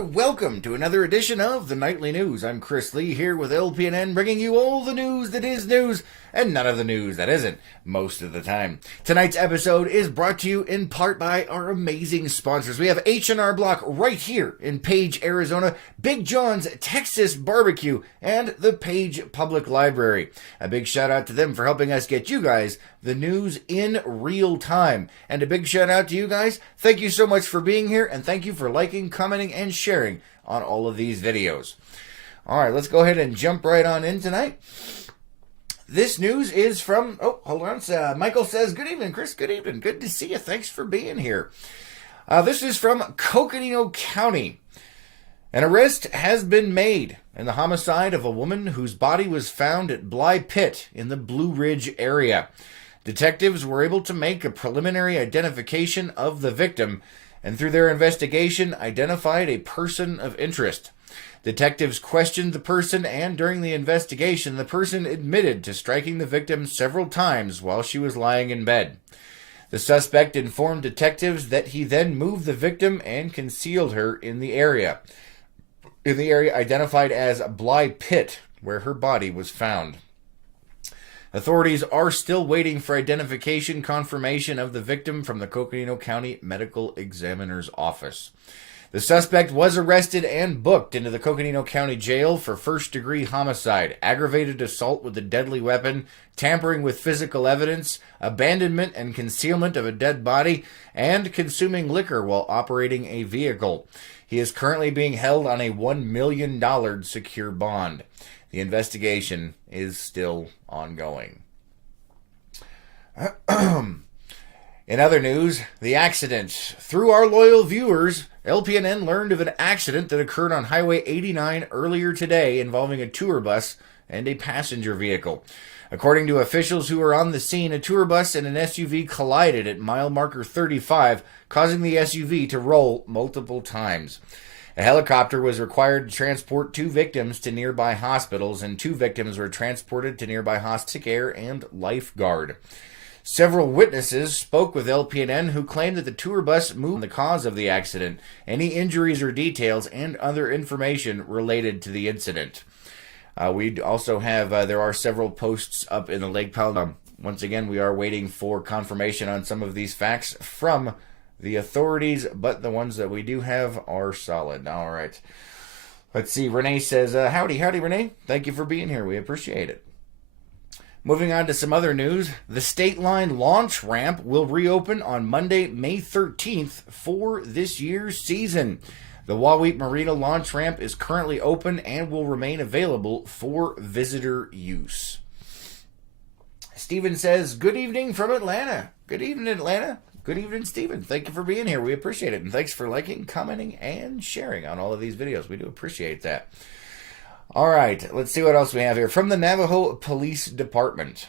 and welcome to another edition of the Nightly News. I'm Chris Lee here with LPNN, bringing you all the news that is news and none of the news that isn't, most of the time. Tonight's episode is brought to you in part by our amazing sponsors. We have H&R Block right here in Page, Arizona, Big John's Texas Barbecue, and the Page Public Library. A big shout out to them for helping us get you guys the news in real time. And a big shout out to you guys. Thank you so much for being here, and thank you for liking, commenting, and sharing on all of these videos. All right, let's go ahead and jump right on in tonight. This news is from, hold on, Michael says, good evening, Chris, good evening, good to see you, thanks for being here. This is from Coconino County. An arrest has been made in the homicide of a woman whose body was found at Bly Pit in the Blue Ridge area. Detectives were able to make a preliminary identification of the victim, and through their investigation, identified a person of interest. Detectives questioned the person, and during the investigation, the person admitted to striking the victim several times while she was lying in bed. The suspect informed detectives that he then moved the victim and concealed her in the area identified as Bly Pit, where her body was found. Authorities are still waiting for identification confirmation of the victim from the Coconino County Medical Examiner's Office. The suspect was arrested and booked into the Coconino County Jail for first-degree homicide, aggravated assault with a deadly weapon, tampering with physical evidence, abandonment and concealment of a dead body, and consuming liquor while operating a vehicle. He is currently being held on a $1 million secure bond. The investigation is still ongoing. In other news, the accident. Through our loyal viewers, LPNN learned of an accident that occurred on Highway 89 earlier today involving a tour bus and a passenger vehicle. According to officials who were on the scene, a tour bus and an SUV collided at mile marker 35, causing the SUV to roll multiple times. A helicopter was required to transport 2 victims to nearby hospitals, and 2 victims were transported to nearby hospice care and lifeguard. Several witnesses spoke with LPNN who claimed that the tour bus moved the cause of the accident, any injuries or details, and other information related to the incident. We also have, there are several posts up in the Lake Powell. Once again, we are waiting for confirmation on some of these facts from the authorities, but the ones that we do have are solid. All right. Let's see. Renee says, howdy, Renee. Thank you for being here. We appreciate it. Moving on to some other news, the State Line launch ramp will reopen on Monday, May 13th for this year's season. The Wahweap Marina launch ramp is currently open and will remain available for visitor use. Steven says, good evening from Atlanta. Good evening, Atlanta. Good evening, Steven. Thank you for being here. We appreciate it. And thanks for liking, commenting, and sharing on all of these videos. We do appreciate that. All right, let's see what else we have here. From the Navajo Police Department.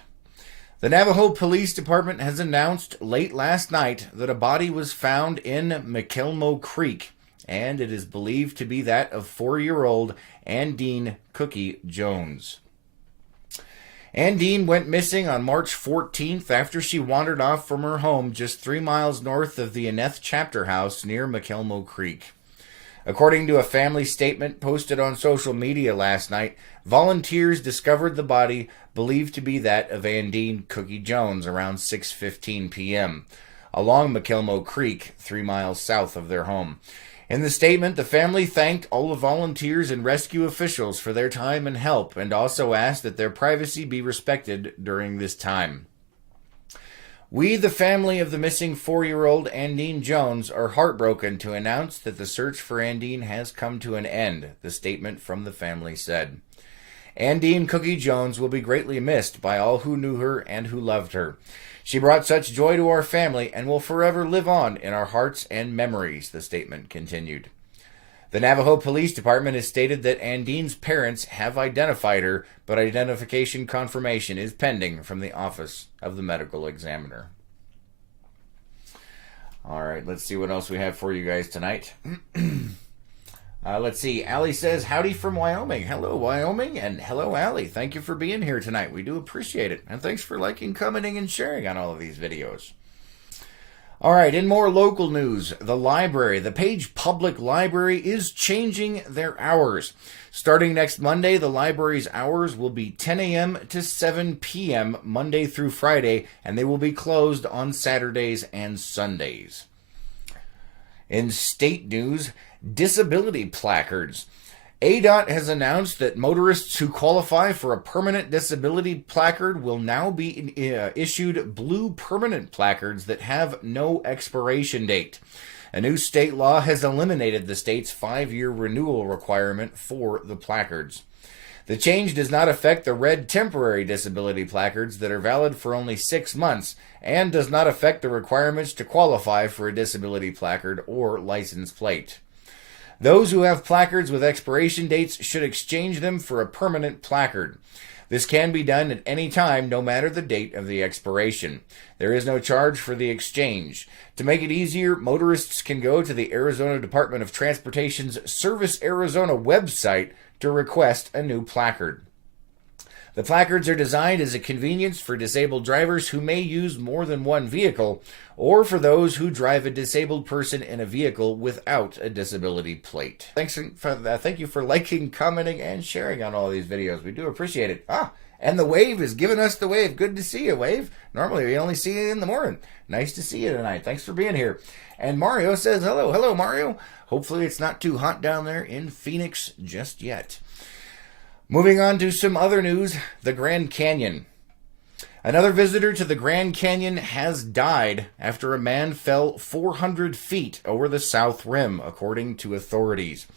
The Navajo Police Department has announced late last night that a body was found in McElmo Creek, and it is believed to be that of 4-year-old Andine Cookie Jones. Andine went missing on March 14th after she wandered off from her home just 3 miles north of the Aneth Chapter House near McElmo Creek. According to a family statement posted on social media last night, volunteers discovered the body believed to be that of Andine Cookie Jones around 6:15 p.m. along McElmo Creek, 3 miles south of their home. In the statement, the family thanked all the volunteers and rescue officials for their time and help, and also asked that their privacy be respected during this time. We, the family of the missing 4-year-old Andine Jones, are heartbroken to announce that the search for Andine has come to an end, the statement from the family said. Andine Cookie Jones will be greatly missed by all who knew her and who loved her. She brought such joy to our family and will forever live on in our hearts and memories, the statement continued. The Navajo Police Department has stated that Andine's parents have identified her, but identification confirmation is pending from the Office of the Medical Examiner. All right, let's see what else we have for you guys tonight. Let's see. Allie says, howdy from Wyoming. Hello, Wyoming, and hello, Allie. Thank you for being here tonight. We do appreciate it. And thanks for liking, commenting, and sharing on all of these videos. All right, in more local news, the Page Public Library is changing their hours. Starting next Monday, the library's hours will be 10 a.m. to 7 p.m. Monday through Friday, and they will be closed on Saturdays and Sundays. In state news, disability placards. ADOT has announced that motorists who qualify for a permanent disability placard will now be issued blue permanent placards that have no expiration date. A new state law has eliminated the state's 5-year renewal requirement for the placards. The change does not affect the red temporary disability placards that are valid for only 6 months and does not affect the requirements to qualify for a disability placard or license plate. Those who have placards with expiration dates should exchange them for a permanent placard. This can be done at any time, no matter the date of the expiration. There is no charge for the exchange. To make it easier, motorists can go to the Arizona Department of Transportation's Service Arizona website to request a new placard. The placards are designed as a convenience for disabled drivers who may use more than one vehicle, or for those who drive a disabled person in a vehicle without a disability plate. Thank you for liking, commenting, and sharing on all these videos. We do appreciate it. And the Wave is giving us the wave. Good to see you, Wave. Normally we only see you in the morning. Nice to see you tonight. Thanks for being here. And Mario says hello. Hello, Mario. Hopefully it's not too hot down there in Phoenix just yet. Moving on to some other news, the Grand Canyon. Another visitor to the Grand Canyon has died after a man fell 400 feet over the south rim, according to authorities.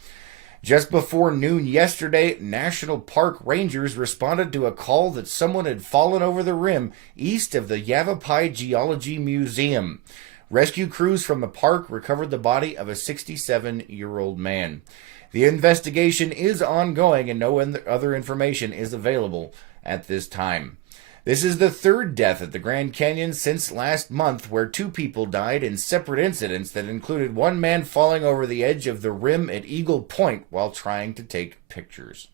Just before noon yesterday, National Park Rangers responded to a call that someone had fallen over the rim east of the Yavapai Geology Museum. Rescue crews from the park recovered the body of a 67-year-old man. The investigation is ongoing and no other information is available at this time. This is the third death at the Grand Canyon since last month, where 2 people died in separate incidents that included one man falling over the edge of the rim at Eagle Point while trying to take pictures.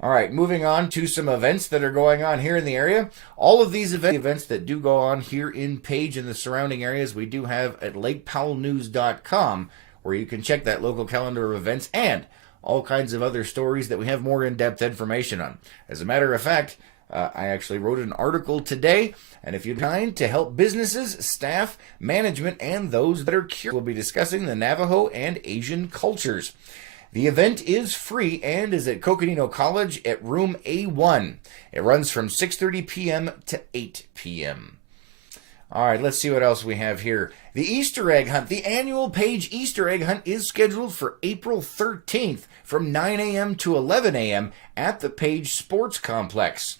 All right, moving on to some events that are going on here in the area. All of these events that do go on here in Page and the surrounding areas, we do have at lakepowellnews.com, where you can check that local calendar of events and all kinds of other stories that we have more in-depth information on. As a matter of fact, I actually wrote an article today, and if you're trying to help businesses, staff, management, and those that are curious, we'll be discussing the Navajo and Asian cultures. The event is free and is at Coconino College at room A1. It runs from 6:30 p.m. to 8 p.m. All right, let's see what else we have here. The Easter egg hunt, the annual Page Easter egg hunt, is scheduled for April 13th from 9 a.m. to 11 a.m. at the Page Sports Complex.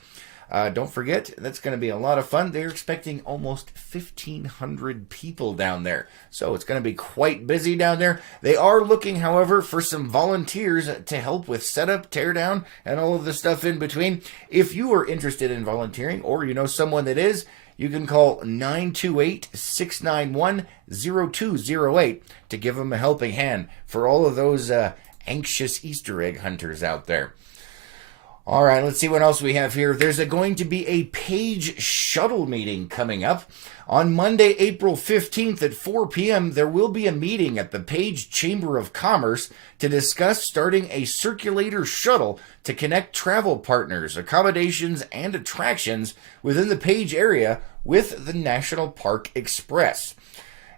Don't forget, that's going to be a lot of fun. They're expecting almost 1,500 people down there. So it's going to be quite busy down there. They are looking, however, for some volunteers to help with setup, teardown, and all of the stuff in between. If you are interested in volunteering or you know someone that is, you can call 928-691-0208 to give them a helping hand for all of those anxious Easter egg hunters out there. All right, let's see what else we have here. There's going to be a Page shuttle meeting coming up. On Monday, April 15th at 4 p.m., there will be a meeting at the Page Chamber of Commerce to discuss starting a circulator shuttle to connect travel partners, accommodations, and attractions within the Page area with the National Park Express.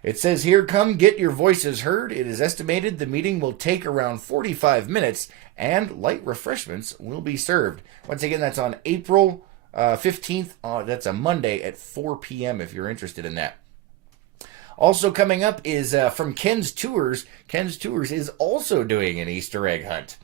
It says here, come get your voices heard. It is estimated the meeting will take around 45 minutes and light refreshments will be served. Once again, that's on April 15th. That's a Monday at 4 p.m. if you're interested in that. Also coming up is from Ken's Tours. Ken's Tours is also doing an Easter egg hunt.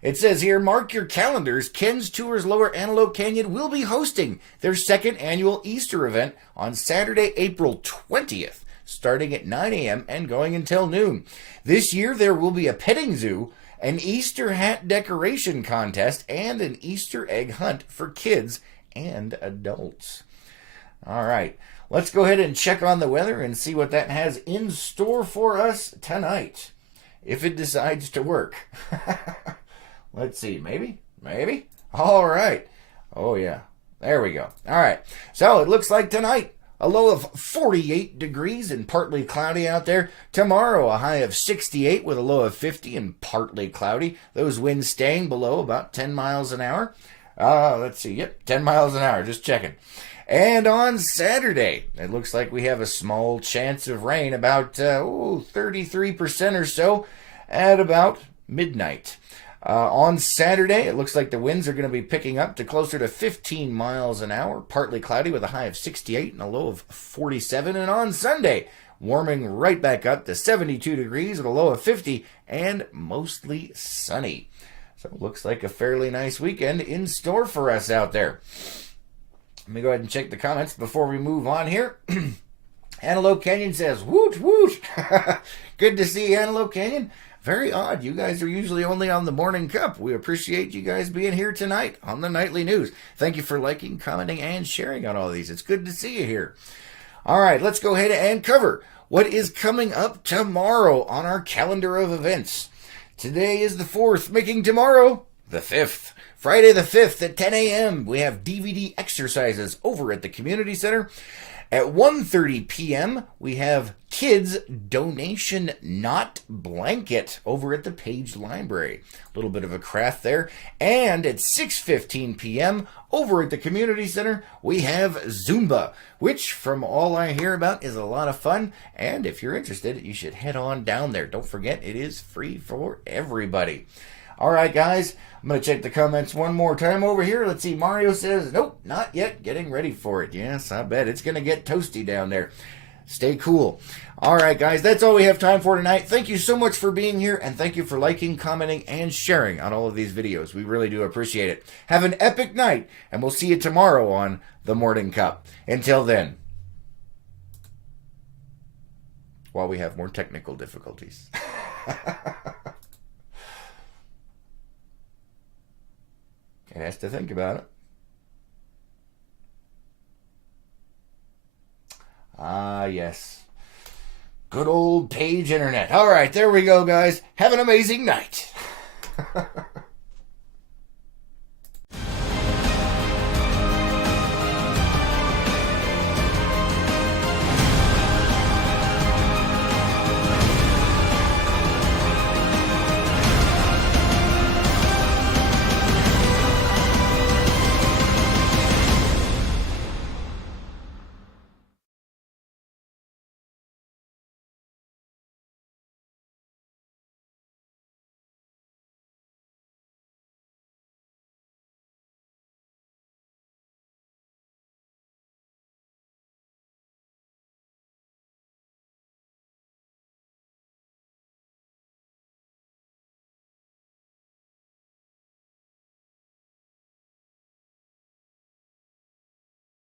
It says here, mark your calendars. Ken's Tours Lower Antelope Canyon will be hosting their second annual Easter event on Saturday, April 20th, starting at 9 a.m. and going until noon. This year, there will be a petting zoo, an Easter hat decoration contest, and an Easter egg hunt for kids and adults. All right, let's go ahead and check on the weather and see what that has in store for us tonight, if it decides to work. Let's see, maybe? All right. Oh, yeah. There we go. All right. So it looks like tonight, A low of 48 degrees and partly cloudy out there. Tomorrow, a high of 68 with a low of 50 and partly cloudy. Those winds staying below about 10 miles an hour. Let's see. Yep, 10 miles an hour. Just checking. And on Saturday, it looks like we have a small chance of rain, about 33% or so at about midnight. On Saturday, it looks like the winds are going to be picking up to closer to 15 miles an hour, partly cloudy with a high of 68 and a low of 47. And on Sunday, warming right back up to 72 degrees with a low of 50 and mostly sunny. So it looks like a fairly nice weekend in store for us out there. Let me go ahead and check the comments before we move on here. Antelope Canyon says, woot, woot. Good to see you, Antelope Canyon. Very odd. You guys are usually only on the Morning Cup. We appreciate you guys being here tonight on the Nightly News. Thank you for liking, commenting, and sharing on all these. It's good to see you here. All right, let's go ahead and cover what is coming up tomorrow on our calendar of events. Today is the 4th, making tomorrow the 5th. Friday the 5th at 10 a.m., we have DVD exercises over at the community center. At 1:30 p.m., we have Kids Donation Not Blanket over at the Page Library. A little bit of a craft there. And at 6:15 p.m., over at the community center, we have Zumba, which, from all I hear about, is a lot of fun. And if you're interested, you should head on down there. Don't forget, it is free for everybody. All right, guys, I'm going to check the comments one more time over here. Let's see. Mario says, nope, not yet. Getting ready for it. Yes, I bet. It's going to get toasty down there. Stay cool. All right, guys, that's all we have time for tonight. Thank you so much for being here, and thank you for liking, commenting, and sharing on all of these videos. We really do appreciate it. Have an epic night, and we'll see you tomorrow on The Morning Cup. Until then, while we have more technical difficulties. It has to think about it. Ah, yes. Good old Page Internet. All right, there we go, guys. Have an amazing night.